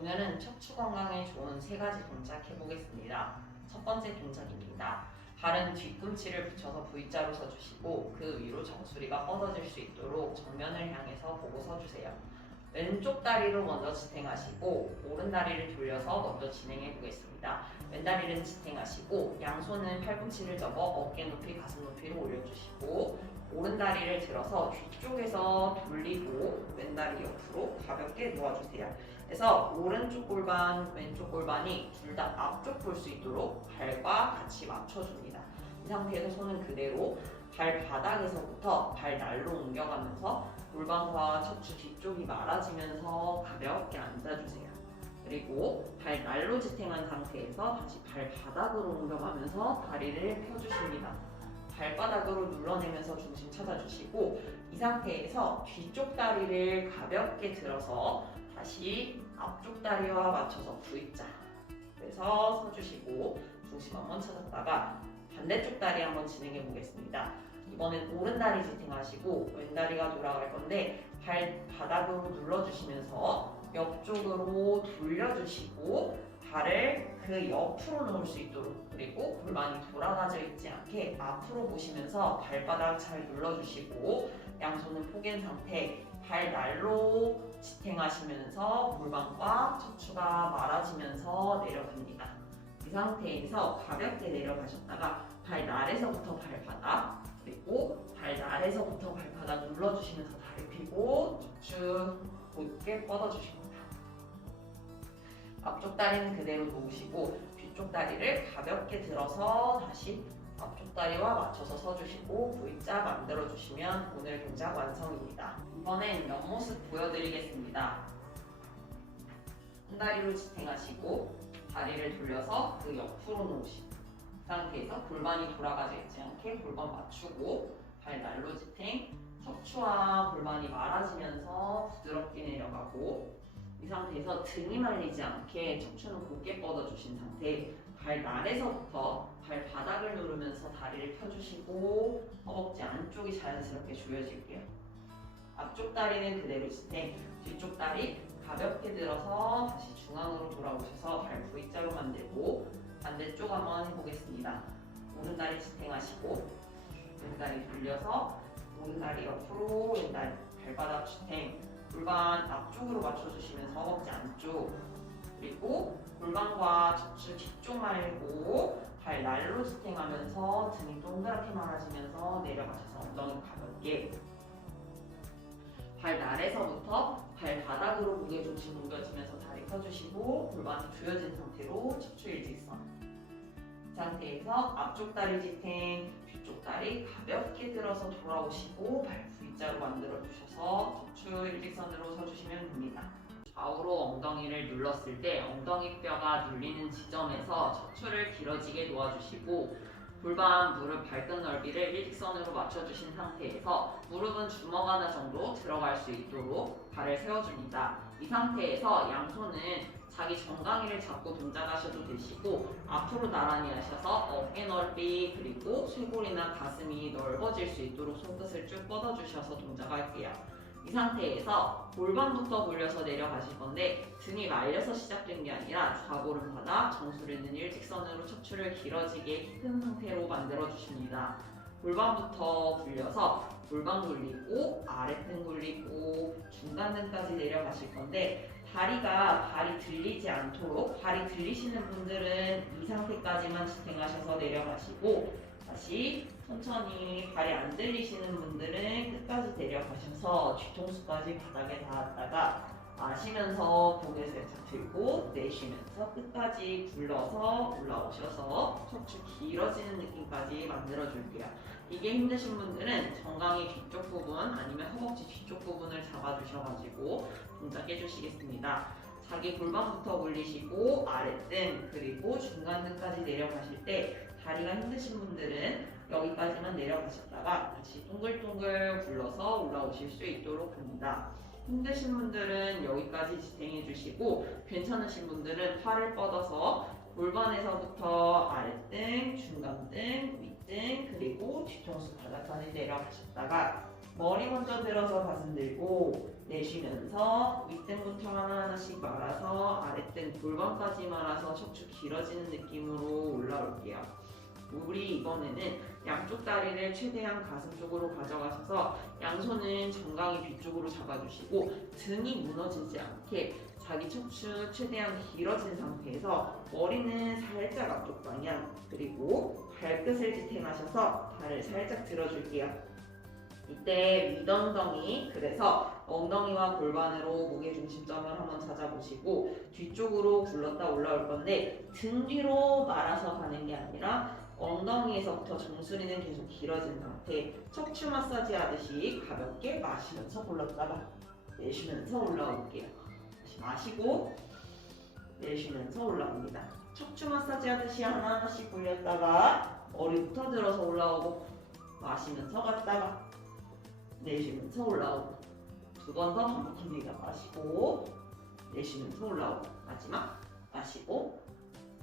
오늘은 척추 건강에 좋은 세 가지 동작 해보겠습니다. 첫 번째 동작입니다. 발은 뒤꿈치를 붙여서 V자로 서주시고 그 위로 정수리가 뻗어질 수 있도록 정면을 향해서 보고 서주세요. 왼쪽 다리로 먼저 지탱하시고 오른 다리를 돌려서 먼저 진행해 보겠습니다. 왼 다리는 지탱하시고 양손은 팔꿈치를 접어 어깨 높이 가슴 높이로 올려주시고 오른 다리를 들어서 뒤쪽에서 돌리고 왼 다리 옆으로 가볍게 놓아주세요. 그래서 오른쪽 골반, 왼쪽 골반이 둘 다 앞쪽 볼 수 있도록 발과 같이 맞춰줍니다. 이 상태에서 손은 그대로 발바닥에서부터 발날로 옮겨가면서 골반과 척추 뒤쪽이 말아지면서 가볍게 앉아주세요. 그리고 발날로 지탱한 상태에서 다시 발바닥으로 옮겨가면서 다리를 펴주십니다. 발바닥으로 눌러내면서 중심 찾아주시고 이 상태에서 뒤쪽 다리를 가볍게 들어서 다시 앞쪽 다리와 맞춰서 V자 그래서 서주시고 중심 한번 찾았다가 반대쪽 다리 한번 진행해 보겠습니다. 이번엔 오른 다리 지탱하시고 왼 다리가 돌아갈 건데 발바닥으로 눌러주시면서 옆쪽으로 돌려주시고 발을 그 옆으로 놓을 수 있도록 그리고 골반이 돌아가져 있지 않게 앞으로 보시면서 발바닥 잘 눌러주시고 양손은 포갠 상태 발날로 지탱하시면서 골반과 척추가 말아지면서 내려갑니다. 이 상태에서 가볍게 내려가셨다가 발날에서부터 발바닥 그리고 발날에서부터 발바닥 눌러주시면서 다리 펴고 척추 곧게 뻗어주십니다. 앞쪽 다리는 그대로 놓으시고 뒤쪽 다리를 가볍게 들어서 다시 앞쪽 다리와 맞춰서 서주시고 V자 만들어주시면 오늘 동작 완성입니다. 이번엔 옆모습 보여드리겠습니다. 한 다리로 지탱하시고 다리를 돌려서 그 옆으로 놓으시고 이 상태에서 골반이 돌아가지 있지 않게 골반 맞추고 발 날로 지탱 척추와 골반이 말아지면서 부드럽게 내려가고 이 상태에서 등이 말리지 않게 척추는 곧게 뻗어주신 상태 발 날에서부터 발바닥을 누르면서 다리를 펴주시고 허벅지 안쪽이 자연스럽게 조여질게요. 앞쪽 다리는 그대로 지탱 뒤쪽 다리 가볍게 들어서 다시 중앙으로 돌아오셔서 발 V자로 만들고 반대쪽 한번 해보겠습니다. 오른 다리 지탱하시고 왼 다리 돌려서 오른 다리 옆으로 왼 다리 발바닥 지탱 골반 앞쪽으로 맞춰주시면서 허벅지 안쪽 그리고 골반과 척추 뒤쪽 말고 발 날로 지탱하면서 등이 동그랗게 말아지면서 내려가셔서 엉덩이 가볍게 발 날에서부터 발바닥으로 무게중심 옮겨지면서 다리 펴주시고 골반이 조여진 상태로 척추 일직선 이 상태에서 앞쪽 다리 지탱 뒤쪽 다리 가볍게 들어서 돌아오시고 발 V자로 만들어주셔서 척추 일직선으로 서주시면 됩니다. 좌우로 엉덩이를 눌렀을 때 엉덩이 뼈가 눌리는 지점에서 척추를 길어지게 놓아주시고 골반, 무릎, 발끝 넓이를 일직선으로 맞춰주신 상태에서 무릎은 주먹 하나 정도 들어갈 수 있도록 발을 세워줍니다. 이 상태에서 양손은 자기 정강이를 잡고 동작하셔도 되시고 앞으로 나란히 하셔서 어깨 넓이 그리고 쇄골이나 가슴이 넓어질 수 있도록 손끝을 쭉 뻗어주셔서 동작할게요. 이 상태에서 골반부터 돌려서 내려가실 건데 등이 말려서 시작된 게 아니라 좌골은 바닥, 정수리는 일직선으로 척추를 길어지게 큰 상태로 만들어 주십니다. 골반부터 굴려서 골반 굴리고 아랫등 굴리고 중간등까지 내려가실 건데 발이 들리지 않도록 발이 들리시는 분들은 이 상태까지만 지탱하셔서 내려가시고 다시 천천히 발이 안 들리시는 분들은 끝까지 내려가셔서 뒤통수까지 바닥에 닿았다가 마시면서 고개 살짝 들고 내쉬면서 끝까지 굴러서 올라오셔서 척추 길어지는 느낌까지 만들어줄게요. 이게 힘드신 분들은 정강이 뒤쪽 부분 아니면 허벅지 뒤쪽 부분을 잡아주셔가지고 동작해주시겠습니다. 자기 골반부터 올리시고 아랫등 그리고 중간등까지 내려가실 때 다리가 힘드신 분들은 여기까지만 내려가셨다가 다시 동글동글 굴러서 올라오실 수 있도록 합니다. 힘드신 분들은 여기까지 지탱해 주시고 괜찮으신 분들은 팔을 뻗어서 골반에서부터 아랫등, 중간등, 윗등 그리고 뒤통수 바닥까지 내려가셨다가 머리 먼저 들어서 가슴 들고 내쉬면서 윗등부터 하나하나씩 말아서 아랫등 골반까지 말아서 척추 길어지는 느낌으로 올라올게요. 우리 이번에는 양쪽 다리를 최대한 가슴 쪽으로 가져가셔서 양손은 정강이 뒤쪽으로 잡아주시고 등이 무너지지 않게 자기 척추 최대한 길어진 상태에서 머리는 살짝 앞쪽 방향 그리고 발끝을 지탱하셔서 발을 살짝 들어줄게요. 이때 윗엉덩이, 그래서 엉덩이와 골반으로 무게중심점을 한번 찾아보시고 뒤쪽으로 굴렀다 올라올 건데 등 뒤로 말아서 가는 게 아니라 엉덩이에서부터 정수리는 계속 길어진 상태, 척추 마사지 하듯이 가볍게 마시면서 굴렀다가 내쉬면서 올라올게요. 다시 마시고 내쉬면서 올라옵니다. 척추 마사지 하듯이 하나하나씩 굴렸다가 머리부터 들어서 올라오고 마시면서 갔다가 내쉬면서 올라오고 두 번 더 반복합니다. 마시고 내쉬면서 올라오고 마지막 마시고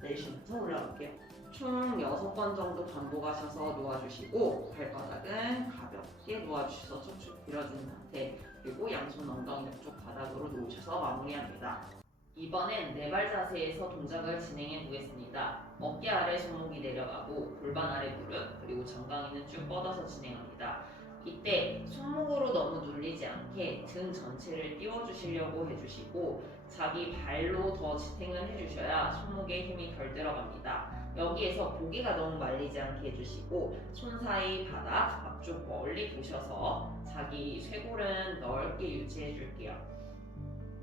내쉬면서 올라올게요. 총 6번 정도 반복하셔서 놓아주시고 발바닥은 가볍게 놓아주셔서 척추 길어진 상태 그리고 양손 엉덩이 옆쪽 바닥으로 놓으셔서 마무리합니다. 이번엔 네발 자세에서 동작을 진행해 보겠습니다. 어깨 아래 손목이 내려가고 골반 아래 무릎 그리고 정강이는 쭉 뻗어서 진행합니다. 이때 손목으로 너무 눌리지 않게 등 전체를 띄워주시려고 해주시고 자기 발로 더 지탱을 해주셔야 손목에 힘이 덜 들어갑니다. 여기에서 고개가 너무 말리지 않게 해주시고 손 사이 바닥 앞쪽 멀리 보셔서 자기 쇄골은 넓게 유지해 줄게요.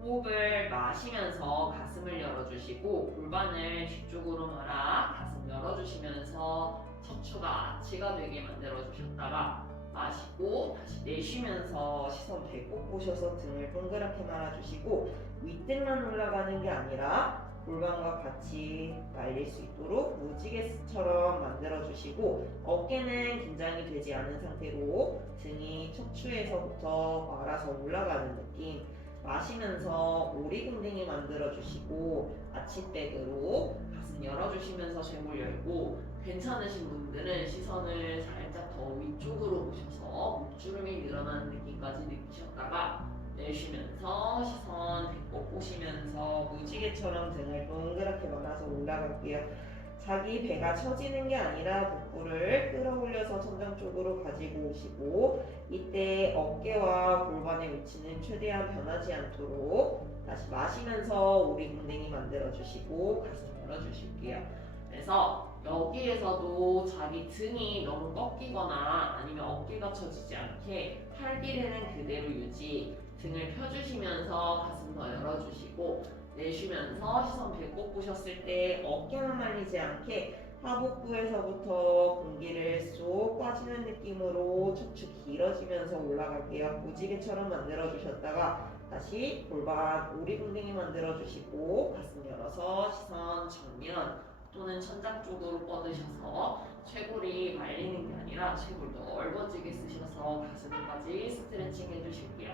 호흡을 마시면서 가슴을 열어주시고 골반을 뒤쪽으로 말아 가슴 열어주시면서 척추가 아치가 되게 만들어주셨다가 마시고 다시 내쉬면서 시선 배꼽 보셔서 등을 동그랗게 말아주시고 윗등만 올라가는 게 아니라 골반과 같이 말릴 수 있도록 무지개스처럼 만들어주시고 어깨는 긴장이 되지 않은 상태로 등이 척추에서부터 말아서 올라가는 느낌 마시면서 오리궁뎅이 만들어주시고 아치백으로 가슴 열어주시면서 쇄골 열고 괜찮으신 분들은 시선을 살짝 더 위쪽으로 보셔서 목주름이 늘어나는 느낌까지 느끼셨다가 내쉬면서 시선 배꼽 보시면서 무지개처럼 등을 동그랗게 말아서 올라갈게요. 자기 배가 처지는 게 아니라 복부를 끌어올려서 천장 쪽으로 가지고 오시고 이때 어깨와 골반의 위치는 최대한 변하지 않도록 다시 마시면서 오리궁뎅이 만들어주시고 가슴 열어주실게요. 그래서 여기에서도 자기 등이 너무 꺾이거나 아니면 어깨가 처지지 않게 팔 길이는 그대로 유지 등을 펴주시면서 가슴 더 열어주시고 내쉬면서 시선 배꼽 보셨을 때 어깨만 말리지 않게 하복부에서부터 공기를 쏙 빠지는 느낌으로 척추 길어지면서 올라갈게요. 무지개처럼 만들어주셨다가 다시 골반 오리궁뎅이 만들어주시고 가슴 열어서 시선 정면 또는 천장 쪽으로 뻗으셔서 쇄골이 말리는 게 아니라 쇄골 넓어지게 쓰셔서 가슴까지 스트레칭 해주실게요.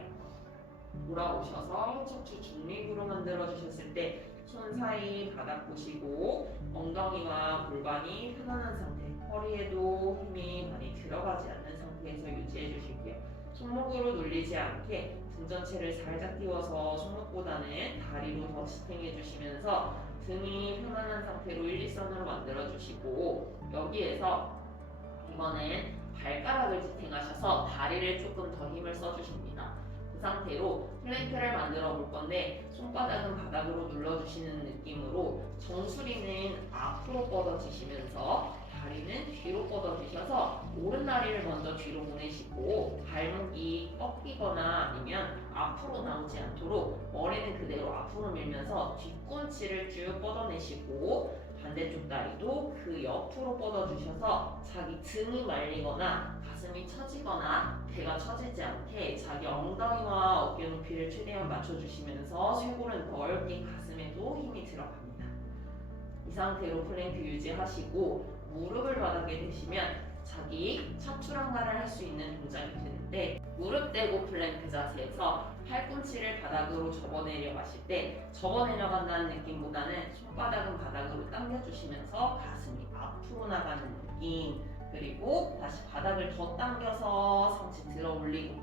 돌아오셔서 척추 중립으로 만들어주셨을 때 손 사이 바닥 보시고 엉덩이와 골반이 편안한 상태 허리에도 힘이 많이 들어가지 않는 상태에서 유지해 주실게요. 손목으로 눌리지 않게 등 전체를 살짝 띄워서 손목보다는 다리로 더 지탱해 주시면서 등이 편안한 상태로 일직선으로 만들어 주시고 여기에서 이번엔 발가락을 지탱하셔서 다리를 조금 더 힘을 써주십니다. 그 상태로 플랭크를 만들어 볼 건데 손바닥은 바닥으로 눌러주시는 느낌으로 정수리는 앞으로 뻗어지시면서 다리는 뒤로 뻗어지셔서 오른다리를 먼저 뒤로 보내시고 발목이 꺾이거나 아니면 앞으로 나오지 않도록 머리는 그대로 앞으로 밀면서 뒤꿈치를 쭉 뻗어내시고 반대쪽 다리도 그 옆으로 뻗어주셔서 자기 등이 말리거나 가슴이 처지거나 배가 처지지 않게 자기 엉덩이와 어깨 높이를 최대한 맞춰주시면서 쇄골은 넓게 가슴에도 힘이 들어갑니다. 이 상태로 플랭크 유지하시고 무릎을 바닥에 대시면 자기 차투랑가를 할 수 있는 동작이 되는데 무릎 대고 플랭크 자세에서 팔꿈치를 바닥으로 접어내려 가실 때 접어내려간다는 느낌보다는 손바닥은 바닥으로 당겨주시면서 가슴이 앞으로 나가는 느낌 그리고 다시 바닥을 더 당겨서 상체 들어 올리고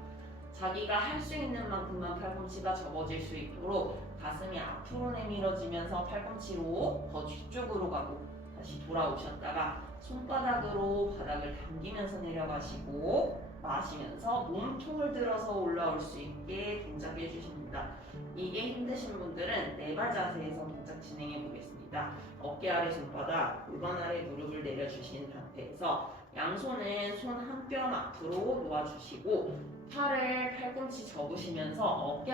자기가 할 수 있는 만큼만 팔꿈치가 접어질 수 있도록 가슴이 앞으로 내밀어지면서 팔꿈치로 더 뒤쪽으로 가고 다시 돌아오셨다가 손바닥으로 바닥을 당기면서 내려가시고 마시면서 몸통을 들어서 올라올 수 있게 동작해 주십니다. 이게 힘드신 분들은 네발 자세에서 동작 진행해 보겠습니다. 어깨 아래 손바닥, 골반 아래 무릎을 내려주신 상태에서 양손은 손 한 뼘 앞으로 놓아주시고 팔을 팔꿈치 접으시면서 어깨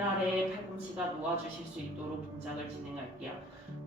아래 팔꿈치가 놓아주실 수 있도록 동작을 진행할게요.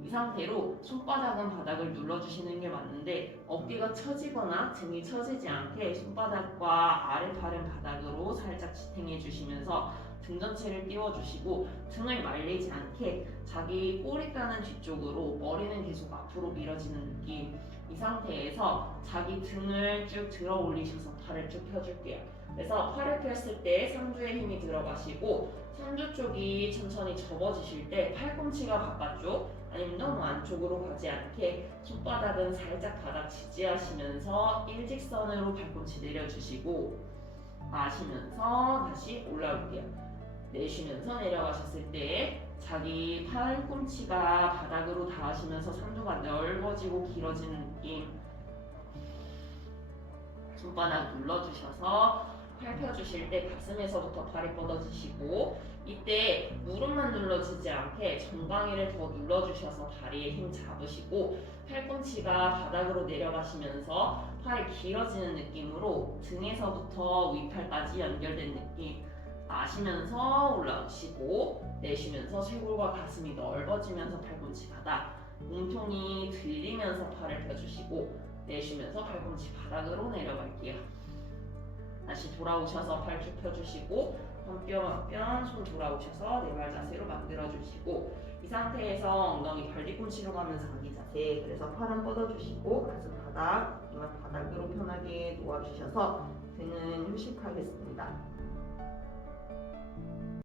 이 상태로 손바닥은 바닥을 눌러주시는 게 맞는데 어깨가 처지거나 등이 처지지 않게 손바닥과 아래팔은 바닥으로 살짝 지탱해 주시면서 등 전체를 띄워주시고 등을 말리지 않게 자기 꼬리뼈는 뒤쪽으로 머리는 계속 앞으로 밀어지는 느낌. 이 상태에서 자기 등을 쭉 들어 올리셔서 팔을 쭉 펴줄게요. 그래서 팔을 폈을 때 상주에 힘이 들어가시고 상주 쪽이 천천히 접어지실 때 팔꿈치가 바깥쪽 아니면 너무 안쪽으로 가지 않게 손바닥은 살짝 바닥 지지하시면서 일직선으로 팔꿈치 내려주시고 마시면서 다시 올라올게요. 내쉬면서 내려가셨을 때 자기 팔꿈치가 바닥으로 닿으시면서 상두가 넓어지고 길어지는 느낌. 손바닥 눌러주셔서 팔 펴주실 때 가슴에서부터 팔이 뻗어지시고 이때 무릎만 눌러지지 않게 정강이를 더 눌러주셔서 다리에 힘 잡으시고 팔꿈치가 바닥으로 내려가시면서 팔이 길어지는 느낌으로 등에서부터 위팔까지 연결된 느낌. 마시면서 올라오시고 내쉬면서 쇄골과 가슴이 넓어지면서 팔꿈치 바닥. 몸통이 들리면서 팔을 펴주시고 내쉬면서 팔꿈치 바닥으로 내려갈게요. 다시 돌아오셔서 팔 쭉 펴주시고 한 뼘 한 뼘 손 돌아오셔서 네발 자세로 만들어주시고 이 상태에서 엉덩이 발 뒤꿈치로 가면서 아기 자세. 그래서 팔은 뻗어주시고 가슴 바닥, 이만 바닥으로 편하게 놓아주셔서 등은 휴식하겠습니다.